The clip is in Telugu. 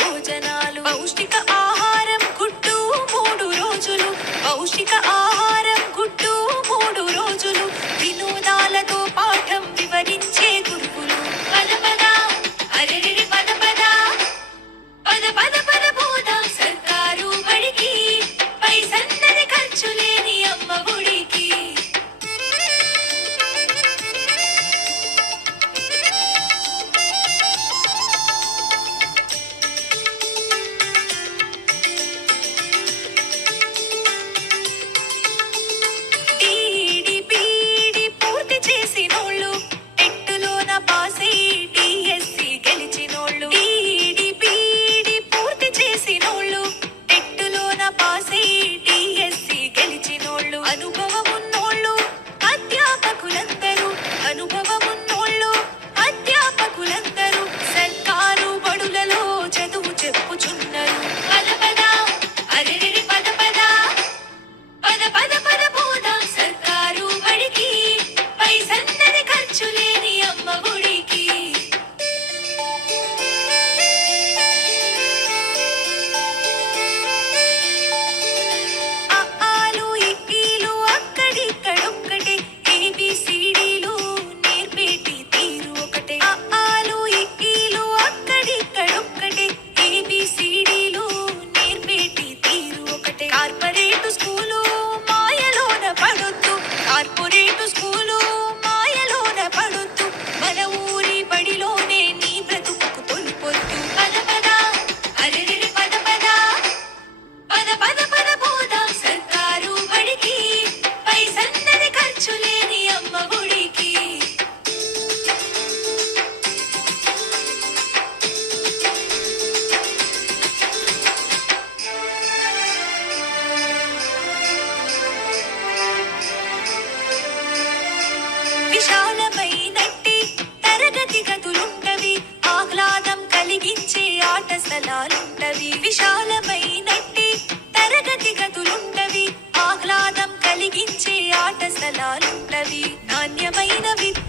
भोजना ఆహ్లాదం కలిగించే ఆట స్థలాలుండవి నాణ్యమైన విద్య